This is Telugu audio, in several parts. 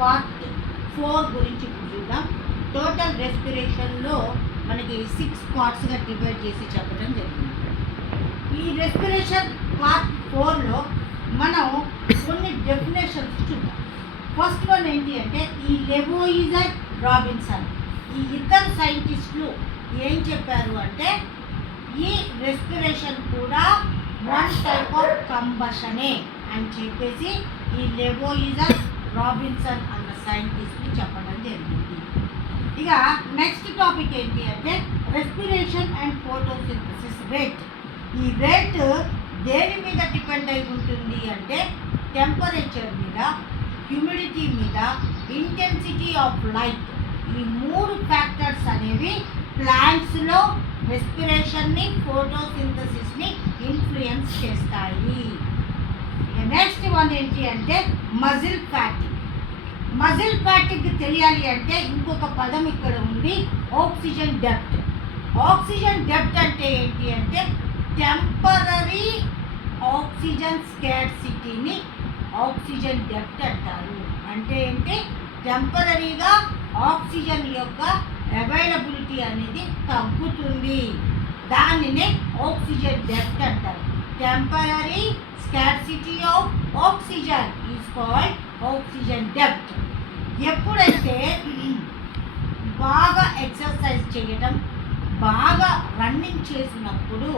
పార్ట్ 4 గురించి చూద్దాం. టోటల్ రెస్పిరేషన్లో మనకి 6 పార్ట్స్గా డివైడ్ చేసి చెప్పడం జరిగింది. ఈ రెస్పిరేషన్ పార్ట్ 4లో మనం కొన్ని డెఫినేషన్స్ చూద్దాం. ఫస్ట్ వన్ ఏంటి అంటే ఈ లెవోయిజర్ రాబిన్సన్ ఈ ఇద్దరు సైంటిస్టులు ఏం చెప్పారు అంటే ఈ రెస్పిరేషన్ కూడా వన్ టైప్ ఆఫ్ కంబషనే అని చెప్పేసి ఈ లెవోయిజర్ రాబిన్సన్ అన్న సైంటిస్ట్ని చెప్పడం జరిగింది. ఇక నెక్స్ట్ టాపిక్ ఏంటి అంటే రెస్పిరేషన్ అండ్ ఫోటోసింథసిస్ రేట్. ఈ రేట్ దేని మీద డిపెండ్ అయి ఉంటుంది అంటే టెంపరేచర్ మీద, హ్యూమిడిటీ మీద, ఇంటెన్సిటీ ఆఫ్ లైట్. ఈ 3 ఫ్యాక్టర్స్ అనేవి ప్లాంట్స్లో రెస్పిరేషన్ని, ఫోటోసింథసిస్ని ఇన్ఫ్లుయెన్స్ చేస్తాయి. నెక్స్ట్ వన్ ఏంటి అంటే మజిల్ ఫ్యాటిగ్. మజిల్ ఫ్యాటిగ్ తెలియాలి అంటే ఇంకొక పదం ఇక్కడ ఉంది, ఆక్సిజన్ డెప్త్. ఆక్సిజన్ డెప్త్ అంటే ఏంటి అంటే టెంపరరీ ఆక్సిజన్ స్కార్సిటీని ఆక్సిజన్ డెప్త్ అంటారు. అంటే ఏంటి, టెంపరరీగా ఆక్సిజన్ యొక్క అవైలబిలిటీ అనేది తగ్గుతుంది, దానినే ఆక్సిజన్ డెప్త్ అంటారు. Temporary scarcity of oxygen is called oxygen depth. ఎప్పుడైతే బాగా ఎక్సర్సైజ్ చేయడం, బాగా రన్నింగ్ చేసినప్పుడు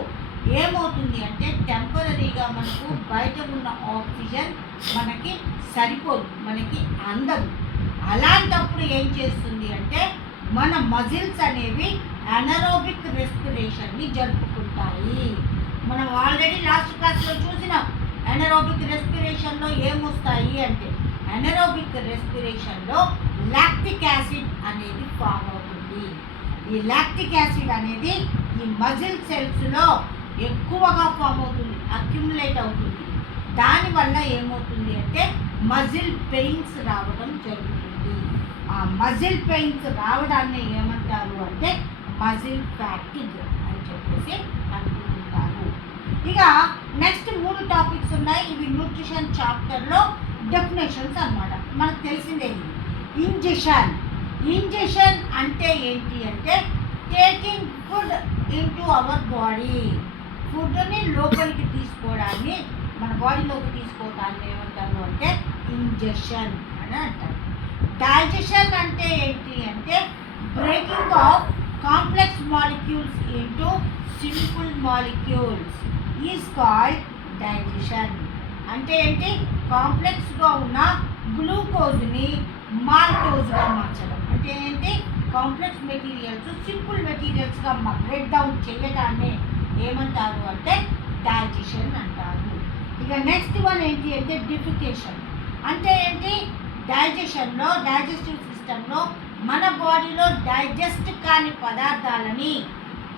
ఏమవుతుంది అంటే టెంపరరీగా మనకు బయట ఉన్న ఆక్సిజన్ మనకి సరిపోదు, మనకి అందదు. అలాంటప్పుడు ఏం చేస్తుంది అంటే మన మజిల్స్ అనేవి అనరోబిక్ రెస్పిరేషన్ని జరుపుకుంటాయి. మనం ఆల్రెడీ లాస్ట్ క్లాస్లో చూసినాం. అనరోబిక్ రెస్పిరేషన్లో ఏమొస్తాయి అంటే అనరోబిక్ రెస్పిరేషన్లో లాక్టిక్ యాసిడ్ అనేది ఫామ్ అవుతుంది. ఈ లాక్టిక్ యాసిడ్ అనేది ఈ మజిల్ సెల్స్లో ఎక్కువగా ఫామ్ అవుతుంది, అక్యుములేట్ అవుతుంది. దానివల్ల ఏమవుతుంది అంటే మజిల్ పెయిన్స్ రావడం జరుగుతుంది. ఆ మజిల్ పెయిన్స్ రావడాన్ని ఏమంటారు అంటే మజిల్ ఫ్యాటిగ్ అని చెప్పేసి అనుకుంటారు. ఇక నెక్స్ట్ 3 టాపిక్స్ ఉన్నాయి. ఇవి న్యూట్రిషన్ చాప్టర్లో డెఫినేషన్స్ అన్నమాట. మనకు తెలిసిందే ఇంజెషన్. ఇంజెషన్ అంటే ఏంటి అంటే taking food into our body. ఫుడ్ని లోపలికి తీసుకోవడాన్ని, మన బాడీలోకి తీసుకోవడాన్ని ఏమంటారు అంటే ఇంజెషన్ అని అంటారు. డైజెషన్ అంటే ఏంటి అంటే breaking of complex molecules into simple molecules is called digestion. అంటే ఏంటి, కాంప్లెక్స్గా ఉన్న గ్లూకోజ్ని మాల్టోజ్గా మార్చడం. అంటే ఏంటి, కాంప్లెక్స్ మెటీరియల్స్ సింపుల్ మెటీరియల్స్గా బ్రేక్ డౌన్ చేయడాన్ని ఏమంటారు అంటే డైజెషన్ అంటారు. ఇక నెక్స్ట్ వన్ ఏంటి అంటే డిఫికేషన్. అంటే ఏంటి, డైజెషన్లో, డైజెస్టివ్ సిస్టంలో మన బాడీలో డైజెస్ట్ కాని పదార్థాలని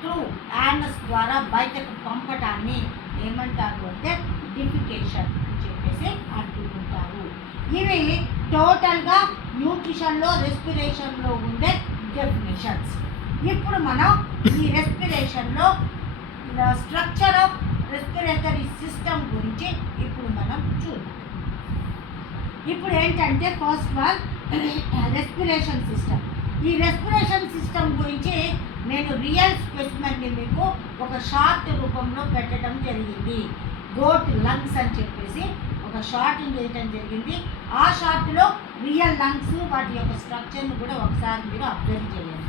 త్రూ యానస్ ద్వారా బయటకు పంపడాన్ని ఏమంటారు అంటే డిఫికేషన్ అని చెప్పేసి అంటుంటారు. ఇవి టోటల్గా న్యూట్రిషన్లో, రెస్పిరేషన్లో ఉండే డెఫినేషన్స్. ఇప్పుడు మనం ఈ రెస్పిరేషన్లో స్ట్రక్చర్ ఆఫ్ రెస్పిరేటరీ సిస్టమ్ గురించి ఇప్పుడు మనం చూద్దాం. ఇప్పుడు ఏంటంటే ఫస్ట్ వన్ రెస్పిరేషన్ సిస్టమ్. ఈ రెస్పిరేషన్ సిస్టమ్ గురించి నేను రియల్ స్పెసిమెన్ని మీకు ఒక షార్ట్ రూపంలో పెట్టడం జరిగింది. గోట్ లంగ్స్ అని చెప్పేసి ఒక షార్ట్ చేయడం జరిగింది. ఆ షార్ట్లో రియల్ లంగ్స్, వాటి యొక్క స్ట్రక్చర్ని కూడా ఒకసారి మీరు అబ్జర్వ్ చేయండి.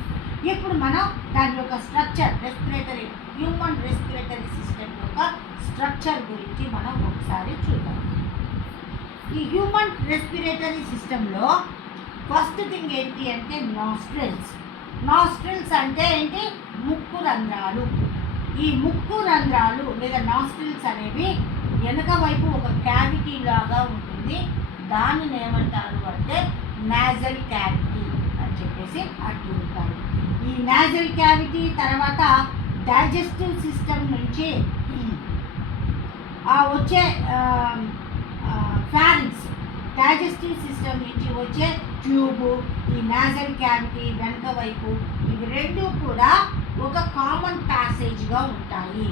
ఇప్పుడు మనం దాని యొక్క structure, respiratory human respiratory system యొక్క స్ట్రక్చర్ గురించి మనం ఒకసారి చూద్దాం. ఈ హ్యూమన్ రెస్పిరేటరీ సిస్టంలో ఫస్ట్ థింగ్ ఏంటి అంటే నాస్ట్రిల్స్. నాస్ట్రిల్స్ అంటే ఏంటి, ముక్కు రంధ్రాలు. ఈ ముక్కు రంధ్రాలు లేదా నాస్ట్రిల్స్ అనేవి వెనక వైపు ఒక క్యావిటీ లాగా ఉంటుంది. దానిని ఏమంటారు అంటే నాజల్ క్యావిటీ అని చెప్పేసి అంటుంటారు. ఈ నాజల్ క్యావిటీ తర్వాత డైజెస్టివ్ సిస్టమ్ నుంచి వచ్చే ఫ్యారింగ్స్, డైజెస్టివ్ సిస్టమ్ నుంచి వచ్చే ట్యూబు, ఈ నాజల్ క్యావిటీ వెనక వైపు, ఇవి రెండు కూడా ఒక కామన్ ప్యాసేజ్గా ఉంటాయి.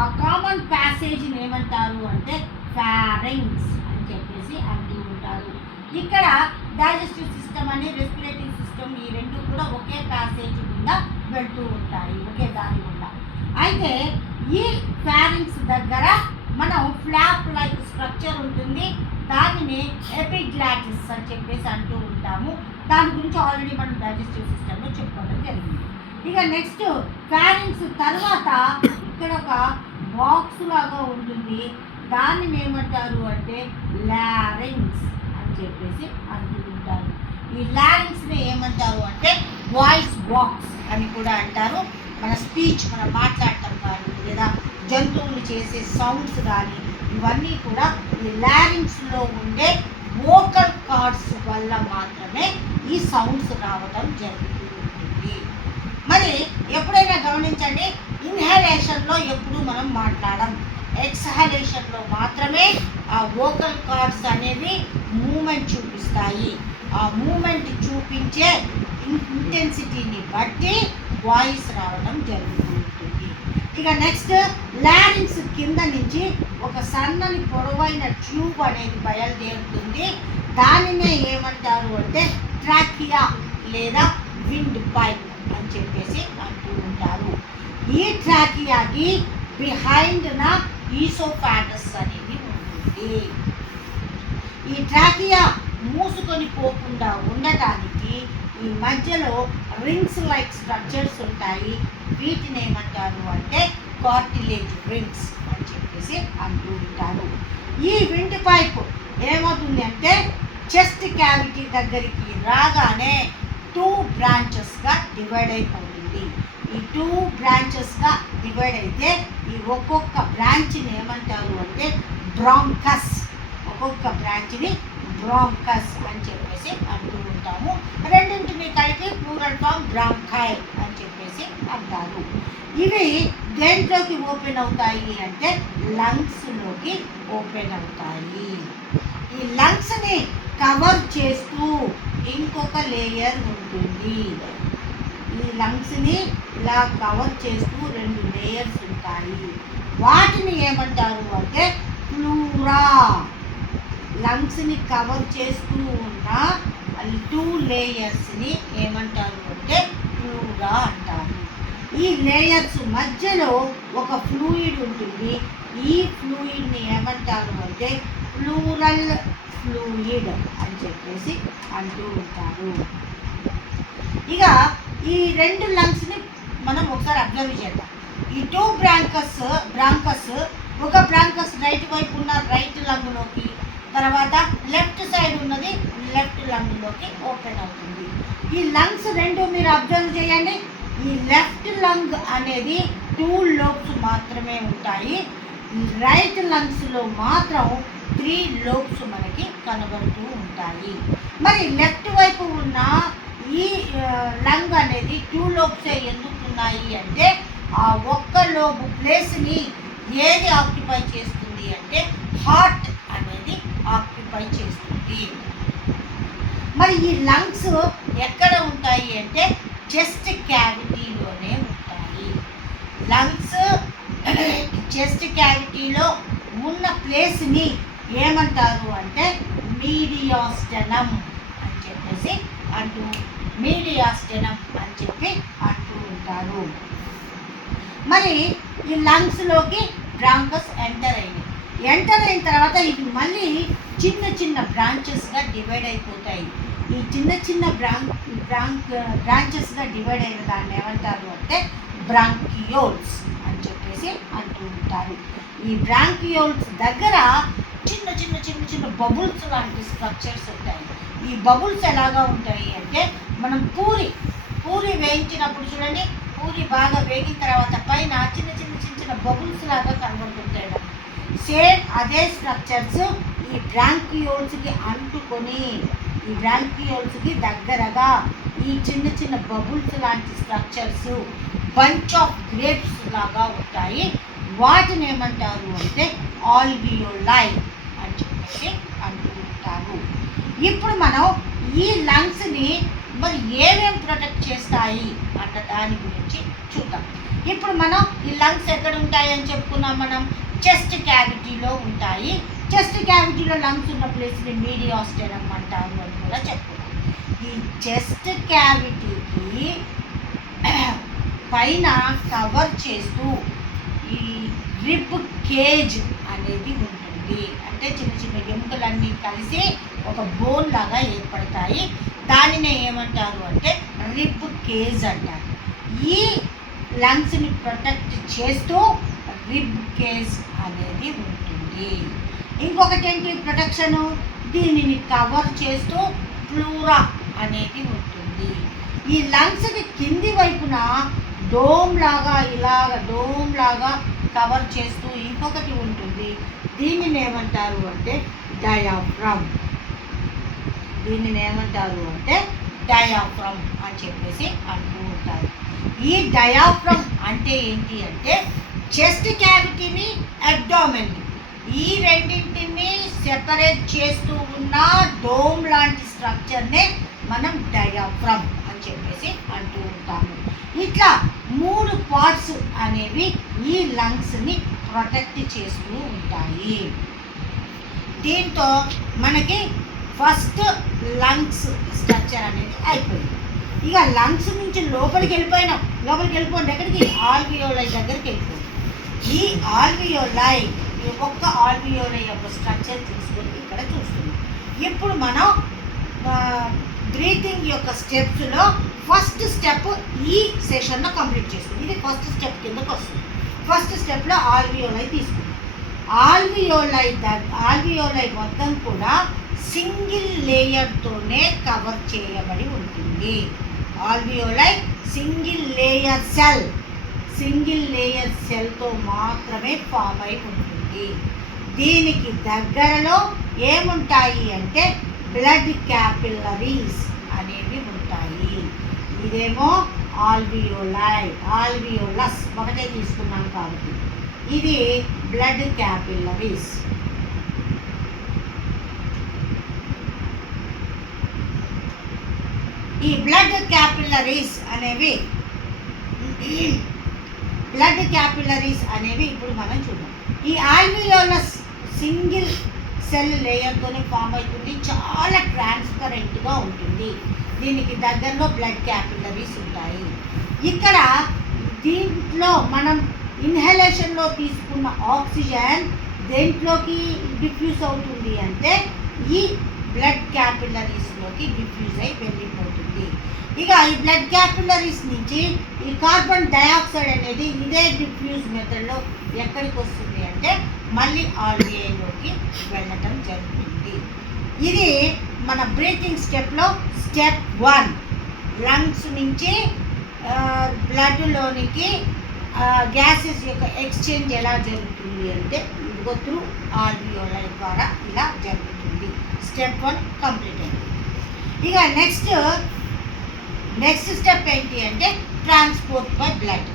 ఆ కామన్ ప్యాసేజ్ని ఏమంటారు అంటే ఫ్యారింగ్స్ అని చెప్పేసి అంటూ ఉంటారు. ఇక్కడ డైజెస్టివ్ సిస్టమ్ అని రెస్పిరేటరీ సిస్టమ్ ఈ రెండు కూడా ఒకే ప్యాసేజ్ గుండా వెళ్తూ ఉంటాయి, ఒకే దారి గుండా. అయితే ఈ ఫారింక్స్ దగ్గర మనం ఫ్లాప్ లైక్ స్ట్రక్చర్ ఉంటుంది, దానిని ఎపిగ్లాటిస్ అని చెప్పేసి అంటూ ఉంటాము. దాని గురించి ఆల్రెడీ మనం డైజెస్టివ్ సిస్టంలో చెప్పుకోవడం జరిగింది. ఇక నెక్స్ట్ ఫారింక్స్ తర్వాత ఇక్కడ ఒక బాక్స్ లాగా ఉంటుంది, దానిని ఏమంటారు అంటే లారింగ్స్ అని చెప్పేసి అంటూ ఉంటారు. ఈ లారింగ్స్ని ఏమంటారు అంటే వాయిస్ బాక్స్ అని కూడా అంటారు. మన స్పీచ్, మనం మాట్లాడటం కానీ లేదా జంతువులు చేసే సౌండ్స్ కానీ ఇవన్నీ కూడా ఈ లారింగ్స్లో ఉండే వోకల్ కార్డ్స్ వల్ల మాత్రమే ఈ సౌండ్స్ రావడం జరుగుతూ ఉంటుంది. మరి ఎప్పుడైనా గమనించండి, ఇన్హలేషన్లో ఎప్పుడు మనం మాట్లాడం, ఎక్స్హలేషన్లో మాత్రమే ఆ వోకల్ కార్డ్స్ అనేవి మూమెంట్ చూపిస్తాయి. ఆ మూమెంట్ చూపించే ఇంటెన్సిటీని బట్టి వాయిస్ రావడం జరుగుతూ ఉంటుంది. ఇక నెక్స్ట్ లారింగ్స్ కింద నుంచి ఒక సన్నని పొడవైన ట్యూబ్ అనేది బయలుదేరుతుంది. దానినే ఏమంటారు అంటే ట్రాకియా లేదా విండ్ పైప్ అని చెప్పేసి అంటూ ఉంటారు. ఈ ట్రాకియాకి బిహైండ్ నా ఈసోఫాగస్ అనేది ఉంటుంది. ఈ ట్రాకియా మూసుకొని పోకుండా ఉండటానికి ఈ మధ్యలో రింగ్స్ లైక్ స్ట్రక్చర్స్ ఉంటాయి. వీటిని ఏమంటారు అంటే కార్టిలేజ్ రింగ్స్ అని చెప్పేసి అంటూ ఉంటారు. ఈ విండ్ పైప్ ఏమవుతుంది అంటే చెస్ట్ క్యావిటీ దగ్గరికి రాగానే 2 బ్రాంచెస్గా డివైడ్ అయిపోతుంది. ఈ 2 బ్రాంచెస్గా డివైడ్ అయితే ఈ ఒక్కొక్క బ్రాంచ్ని ఏమంటారు అంటే బ్రాంకస్, ఒక్కొక్క బ్రాంచ్ని బ్రాంకస్ అని చెప్పేసి అంటూ ఉంటాము. రెండింటిని కలిపి ప్లూరల్ ఫామ్ బ్రాంకై అని చెప్పేసి అంటారు. ఇవి దేంట్లోకి ఓపెన్ అవుతాయి అంటే లంగ్స్లోకి ఓపెన్ అవుతాయి. ఈ లంగ్స్ని కవర్ చేస్తూ ఇంకొక లేయర్ ఉంటుంది. ఈ లంగ్స్ని ఇలా కవర్ చేస్తూ 2 లేయర్స్ ఉంటాయి. వాటిని ఏమంటారు అంటే ప్లూరా. లంగ్స్ని కవర్ చేస్తూ ఉన్న 2 లేయర్స్ని ఏమంటారు అంటే ప్లూరా అంటారు. ఈ లేయర్స్ మధ్యలో ఒక ఫ్లూయిడ్ ఉంటుంది. ఈ ఫ్లూయిడ్ని ఏమంటారు అంటే ప్లూరల్ ఫ్లూయిడ్ అని చెప్పేసి అంటూ ఉంటారు. ఇక ఈ 2 లంగ్స్ని మనం ఒకసారి అబ్జర్వ్ చేద్దాం. ఈ 2 బ్రాంకస్ ఒక బ్రాంకస్ రైట్ వైపు ఉన్న రైట్ లంగ్లోకి, తర్వాత లెఫ్ట్ సైడ్ ఉన్నది లెఫ్ట్ లంగ్లోకి ఓపెన్ అవుతుంది. ఈ లంగ్స్ 2 మీరు అబ్జర్వ్ చేయండి. ఈ లెఫ్ట్ లంగ్ అనేది 2 లోబ్స్ మాత్రమే ఉంటాయి. రైట్ లంగ్స్లో మాత్రం 3 లోబ్స్ మనకి కనబడుతూ ఉంటాయి. మరి లెఫ్ట్ వైపు ఉన్న ఈ లంగ్ అనేది 2 లోబ్సే ఎందుకు ఉన్నాయి అంటే ఆ ఒక్క లోబ్ ప్లేస్ని ఏది ఆక్యుపై చేస్తుంది అంటే హార్ట్ అనేది ఆక్యుపై చేస్తుంది. మరి ఈ లంగ్స్ ఎక్కడ ఉంటాయి అంటే చెస్ట్ క్యావిటీలోనే ఉంటాయి. లంగ్స్ చెస్ట్ క్యావిటీలో ఉన్న ప్లేస్ని ఏమంటారు అంటే మీడియాస్టెనం అని చెప్పేసి మీడియాస్టెనం అని చెప్పి అంటూ ఉంటారు. మరి ఈ లంగ్స్లోకి బ్రాంకస్ ఎంటర్ అయిన తర్వాత ఇవి మళ్ళీ చిన్న చిన్న బ్రాంచెస్గా డివైడ్ అయిపోతాయి. ఈ చిన్న చిన్న బ్రాంచెస్గా డివైడ్ అయిన దాన్ని ఏమంటారు అంటే బ్రాంకియోల్స్ అని చెప్పేసి అంటూ ఉంటారు. ఈ బ్రాంకియోల్స్ దగ్గర చిన్న చిన్న చిన్న చిన్న బబుల్స్ లాంటి స్ట్రక్చర్స్ ఉంటాయి. ఈ బబుల్స్ ఎలాగా ఉంటాయి అంటే మనం పూరి వేయించినప్పుడు చూడండి, పూరి బాగా వేగిన తర్వాత పైన చిన్న చిన్న చిన్న చిన్న బబుల్స్ లాగా కనబడుతుంటాయి. సేమ్ అదే స్ట్రక్చర్స్ ఈ బ్రాంకియోల్స్కి అంటుకొని ఈ బ్రాంకియోల్స్కి దగ్గరగా ఈ చిన్న చిన్న బబుల్స్ లాంటి స్ట్రక్చర్స్ బంచ్ ఆఫ్ గ్రేప్స్ లాగా ఉంటాయి. వాటిని ఏమంటారు అంటే ఆల్వియోలై అని చెప్పేసి అంటూ ఉంటారు. ఇప్పుడు మనం ఈ లంగ్స్ని మరి ఏమేమి ప్రొటెక్ట్ చేస్తాయి అన్న దాని గురించి చూద్దాం. ఇప్పుడు మనం ఈ లంగ్స్ ఎక్కడ ఉంటాయి అని చెప్పుకున్నాం, మనం చెస్ట్ క్యావిటీలో ఉంటాయి. చెస్ట్ క్యావిటీలో లంగ్స్ ఉన్న ప్లేస్ని మీడియాస్టెనమ్ అంటారు అని కూడా చెప్పుకున్నాం. ఈ చెస్ట్ క్యావిటీకి పైన కవర్ చేస్తూ ఈ రిబ్ కేజ్ అనేది ఉంటుంది. అంటే చిన్న చిన్న ఎముకలన్నీ కలిసి ఒక బోన్ లాగా ఏర్పడతాయి. దానినే ఏమంటారు అంటే రిబ్ కేజ్ అంటారు. ఈ లంగ్స్ని ప్రొటెక్ట్ చేస్తూ రిబ్ కేజ్ అనేది ఉంటుంది. ఇంకొకటి ఏంటి ప్రొటెక్షను, దీనిని కవర్ చేస్తూ ప్లూరా అనేది ఉంటుంది. ఈ లంగ్స్కి కింది వైపున డోమ్ లాగా కవర్ చేస్తూ ఇంకొకటి ఉంటుంది. దీనిని ఏమంటారు అంటే డయాఫ్రమ్. అని చెప్పేసి అంటూ ఉంటారు. ఈ డయాఫ్రమ్ అంటే ఏంటి అంటే చెస్ట్ క్యావిటీని అబ్డామెన్ ఈ రెండింటిని సెపరేట్ చేస్తూ ఉన్న డోమ్ లాంటి స్ట్రక్చర్నే మనం డయాఫ్రమ్ అని చెప్పేసి అంటూ ఉంటాము. ఇట్లా 3 పార్ట్స్ అనేవి ఈ లంగ్స్ని ప్రొటెక్ట్ చేస్తూ ఉంటాయి. దీంతో మనకి ఫస్ట్ లంగ్స్ స్ట్రక్చర్ అనేది అయిపోయింది. ఇక లంగ్స్ నుంచి లోపలికి వెళ్ళిపోండి ఎక్కడికి, ఆల్వియోలై దగ్గరికి వెళ్ళిపోయింది. ఈ ఆల్వియోలై ఒక్క ఆల్వియోలై యొక్క స్ట్రక్చర్ తీసుకొని ఇక్కడ చూస్తుంది. ఇప్పుడు మనం బ్రీతింగ్ యొక్క స్టెప్స్లో ఫస్ట్ స్టెప్ ఈ సెషన్లో కంప్లీట్ చేస్తుంది. ఇది ఫస్ట్ స్టెప్ కిందకు వస్తుంది. ఫస్ట్ స్టెప్లో ఆల్వియోలై తీసుకుంది. ఆల్వియోలై మొత్తం కూడా సింగిల్ లేయర్తోనే కవర్ చేయబడి ఉంటుంది. ఆల్వియోలై సింగిల్ లేయర్ సెల్తో మాత్రమే ఫామ్ అయి ఉంటుంది. దీనికి దగ్గరలో ఏముంటాయి అంటే బ్లడ్ క్యాపిల్లరీస్ అనేవి ఉంటాయి. ఇదేమో ఆల్వియోలస్ ఒకటే తీసుకున్నాం కాబట్టి ఇది బ్లడ్ క్యాపిల్లరీస్. ఈ బ్లడ్ క్యాపిల్లరీస్ అనేవి ఇప్పుడు మనం చూద్దాం. ఈ ఆల్వియోలస్ సింగిల్ సెల్ లేయర్తోనే ఫామ్ అవుతుంది. చాలా ట్రాన్స్పరెంట్గా ఉంటుంది. దీనికి దగ్గరలో బ్లడ్ క్యాపిల్లరీస్ ఉంటాయి. ఇక్కడ దీంట్లో మనం ఇన్హలేషన్లో తీసుకున్న ఆక్సిజన్ దేంట్లోకి డిఫ్యూజ్ అవుతుంది అంటే ఈ బ్లడ్ క్యాపిల్లరీస్లోకి డిఫ్యూజ్ అయి వెళ్ళిపోతుంది. ఇక ఈ బ్లడ్ క్యాపిల్లరీస్ నుంచి ఈ కార్బన్ డయాక్సైడ్ అనేది ఇదే డిఫ్యూజ్ మెథడ్లో ఎక్కడికి వస్తుంది అంటే మళ్ళీ ఆల్వియోలోకి వెళ్ళటం జరుగుతుంది. ఇది మన బ్రీతింగ్ స్టెప్లో స్టెప్ 1. లంగ్స్ నుంచి బ్లడ్లోనికి గ్యాసెస్ యొక్క ఎక్స్చేంజ్ ఎలా జరుగుతుంది అంటే ఇదిగో త్రూ ఆల్వియోలై ద్వారా ఇలా జరుగుతుంది. స్టెప్ 1 కంప్లీట్ అయింది. ఇక నెక్స్ట్ స్టెప్ ఏంటి అంటే transport by blood,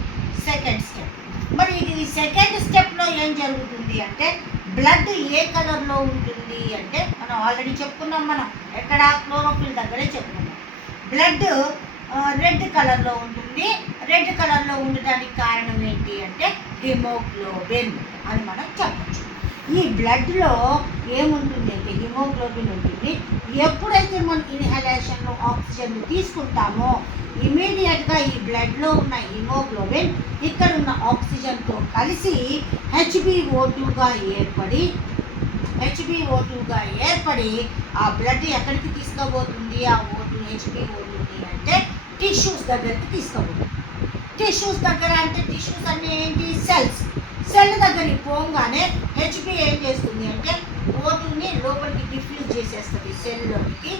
second step. మరి ఈ సెకండ్ స్టెప్లో ఏం జరుగుతుంది అంటే బ్లడ్ ఏ కలర్లో ఉంటుంది అంటే మనం ఆల్రెడీ చెప్పుకున్నాం. మనం ఎక్కడ క్లోరోఫిల్ దగ్గరే చెప్పుకున్నాం. బ్లడ్ రెడ్ కలర్లో ఉంటుంది. రెడ్ కలర్లో ఉండడానికి కారణం ఏంటి అంటే హిమోగ్లోబిన్ అని మనం చెప్పచ్చు. ఈ బ్లడ్లో ఏముంటుంది అంటే హిమోగ్లోబిన్ ఉంటుంది. ఎప్పుడైతే మనం ఇన్హలేషన్లో ఆక్సిజన్ తీసుకుంటామో ఇమీడియట్గా ఈ బ్లడ్లో ఉన్న హిమోగ్లోబిన్ ఇక్కడ ఉన్న ఆక్సిజన్తో కలిసి హెచ్బిఓ2గా ఏర్పడి ఆ బ్లడ్ ఎక్కడికి తీసుకుపోతుంది? ఆ O2 హెచ్బిఓ2ని అంటే టిష్యూస్ దగ్గరికి తీసుకుపోతుంది. టిష్యూస్ దగ్గర అంటే టిష్యూస్ అన్నీ ఏంటి? సెల్ దగ్గరికి పోగానే హెచ్బి ఏం చేస్తుంది అంటే O2ని లోపలికి డిఫ్యూజ్ చేసేస్తుంది సెల్లోనికి.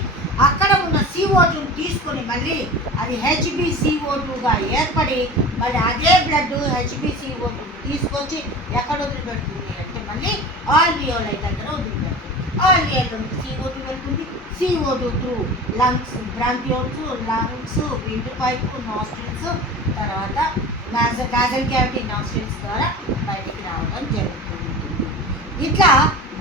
అక్కడ ఉన్న CO2ని తీసుకొని మళ్ళీ అది హెచ్బిసిఓ2గా ఏర్పడి మళ్ళీ అదే బ్లడ్ హెచ్బిసిఓ2 తీసుకొచ్చి ఎక్కడ వదిలిపెడుతుంది అంటే మళ్ళీ ఆల్వియోలై దగ్గర వదిలిపెడుతుంది. ఆల్వియోలైకి CO2 వెళ్తుంది. CO2 through lungs, bronchioles, lungs, wind pipe, nostrils, తర్వాత నాజల్ క్యావిటీ నాస్ట్రిల్స్ ద్వారా బయటికి రావడం జరుగుతుంది. ఇట్లా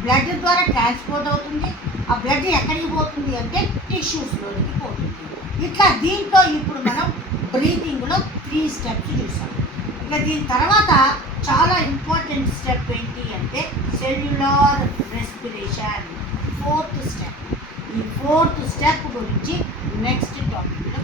బ్లడ్ ద్వారా ట్రాన్స్పోర్ట్ అవుతుంది. ఆ బ్లడ్ ఎక్కడికి పోతుంది అంటే టిష్యూస్లోనికి పోతుంది. ఇట్లా దీంట్లో ఇప్పుడు మనం బ్రీతింగ్లో 3 స్టెప్స్ చూసాం. ఇక దీని తర్వాత చాలా ఇంపార్టెంట్ స్టెప్ ఏంటి అంటే సెల్యులార్ రెస్పిరేషన్, 4th స్టెప్. ఈ 4th స్టెప్ గురించి నెక్స్ట్ టాపిక్లో